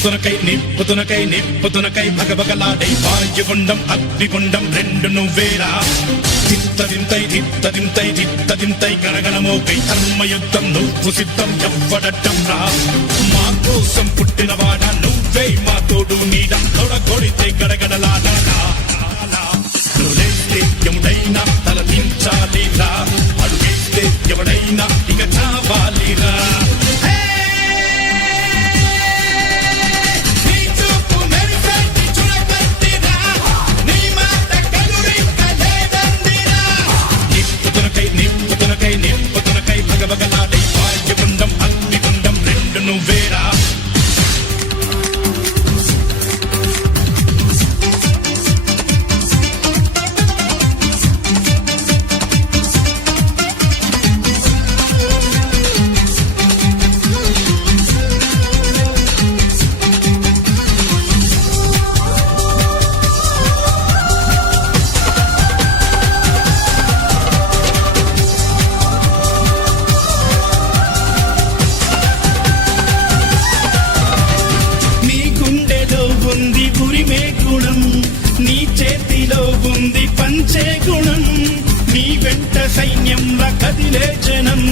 నిప్పుతునకై భగభగలాడై వాయుగుండం అగ్నిగుండం రెండు నువ్వేరా దిత్తదింతై గణగణమోకై ధర్మయుద్ధం నువ్వు సిద్ధం ఎవ్వడట్టం రా మా కోసం పుట్టినవాడా నువ్వే మా తోడు నీడ కొడితే గడగడలాడా ఎముడైనా తల దించాలిరా అడుగేస్తే ఎవడైనా ఇక చావాలిరా నిప్పుతునకై భగభగలాడై వాయుగుండం అగ్నిగుండం రెండు నువ్వేరా ఉంది ఉరిమే గుణం నీ చేతిలో ఉంది పంచే గుణం నీ వెంట సైన్యంలా కదిలే జనం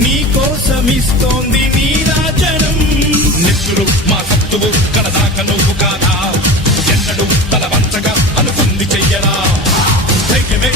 నీ కోసమిస్తోంది నీరాజనం నెత్తురు మా సత్తువు కడదాక నువ్వు కాదా ఎన్నడు తల వంచగా అనుకుంది చెయ్యరా ధైర్యమే